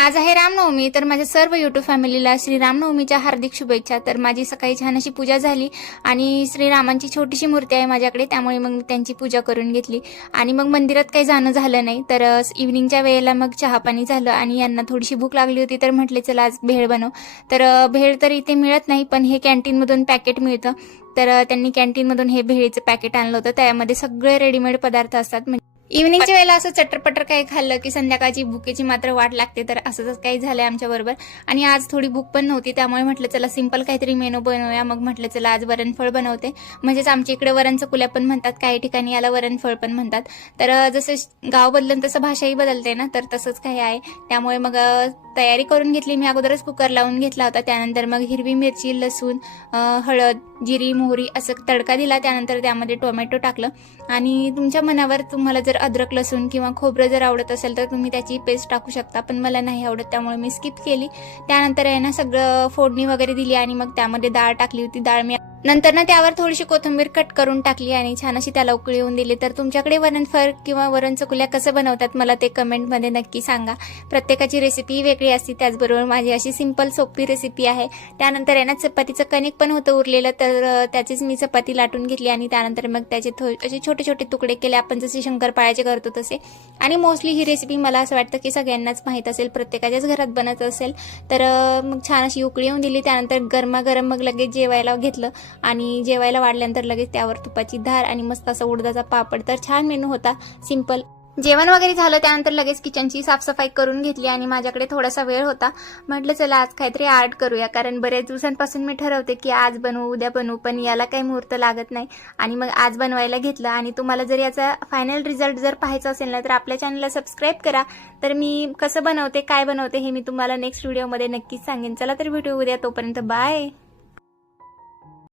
आज आहे रामनवमी, तर माझ्या सर्व यूट्यूब फॅमिलीला श्री रामनवमीच्या हार्दिक शुभेच्छा। तर माझी सकाळी छान अशी पूजा झाली आणि श्रीरामांची छोटीशी मूर्ती आहे माझ्याकडे, त्यामुळे मग मी त्यांची पूजा करून घेतली आणि मग मंदिरात काही जाणं झालं नाही। तर इव्हनिंगच्या वेळेला मग चहापाणी झालं आणि यांना थोडीशी भूक लागली होती, तर म्हटले चला आज भेळ बनव। तर भेळ तर इथे मिळत नाही, पण हे कॅन्टीनमधून पॅकेट मिळतं। तर त्यांनी कॅन्टीनमधून हे भेळीचं पॅकेट आणलं होतं, त्यामध्ये सगळे रेडीमेड पदार्थ असतात। इव्हनिंगच्या वेळेला असं चटरपटर काही खाल्लं की संध्याकाळची भुकेची मात्र वाट लागते, तर असंच काही झालंय आमच्या बरोबर। आणि आज थोडी भूक पण नव्हती, त्यामुळे म्हटलं चला सिंपल काहीतरी मेनू बनवूया। मग म्हटलं चला आज वरणफळ बनवते, म्हणजेच आमच्या इकडे वरण चकुल्या पण म्हणतात, काही ठिकाणी याला वरणफळ पण म्हणतात। तर जसं गाव बदलन तसं भाषाही बदलते ना, तर तसंच काही आहे। त्यामुळे मग तयारी करून घेतली मी, अगोदरच कुकर लावून घेतला होता। त्यानंतर मग हिरवी मिरची, लसूण, हळद, जिरी, मोहरी असं तडका दिला। त्यानंतर त्यामध्ये टोमॅटो टाकलं आणि तुमच्या मनावर तुम्हाला जर अद्रक, लसूण किंवा खोबरं जर आवडत असेल तर तुम्ही त्याची पेस्ट टाकू शकता, पण मला नाही आवडत त्यामुळे मी स्किप केली। त्यानंतर आहे ना सगळं फोडणी वगैरे दिली आणि मग त्यामध्ये डाळ टाकली होती। डाळ मी नंतर ना त्यावर थोडीशी कोथिंबीर कट करून टाकली आणि छान अशी त्याला उकळी येऊन दिली। तर तुमच्याकडे वरणफळ किंवा वरण चकुल्या कसं बनवतात मला ते कमेंटमध्ये नक्की सांगा। प्रत्येकाची रेसिपी वेगळी असते, त्याचबरोबर माझी अशी सिंपल सोपी रेसिपी आहे। त्यानंतर आहे ना चपातीचं कणिक पण होतं उरलेलं, तर त्याचीच मी चपाती लाटून घेतली आणि त्यानंतर मग त्याचे असे छोटे छोटे तुकडे केले, आपण जसे शंकरपाळ्याचे करतो तसे। आणि मोस्टली ही रेसिपी मला असं वाटतं की सगळ्यांनाच माहीत असेल, प्रत्येकाच्याच घरात बनत असेल। तर मग छान अशी उकळी येऊन दिली। त्यानंतर गरमागरम मग लगेच जेवायला घेतलं आणि जेवायला वाढल्यानंतर लगेच त्यावर तुपाची धार आणि मस्त असा उडदाचा पापड। तर छान मेनू होता, सिंपल। जेवण वगैरे झालं त्यानंतर लगेच किचनची साफसफाई करून घेतली आणि माझ्याकडे थोडासा वेळ होता, म्हटलं चला आज काहीतरी आर्ट करूया। कारण बऱ्याच दिवसांपासून मी ठरवते की आज बनवू उद्या बनवू, पण याला काही मुहूर्त लागत नाही आणि मग आज बनवायला घेतलं। आणि तुम्हाला जर याचा फायनल रिझल्ट जर पाहायचा असेल ना, तर आपल्या चॅनलला सबस्क्राईब करा। तर मी कसं बनवते, काय बनवते हे मी तुम्हाला नेक्स्ट व्हिडिओमध्ये नक्कीच सांगेन। चला तर भेटू उद्या, तोपर्यंत बाय।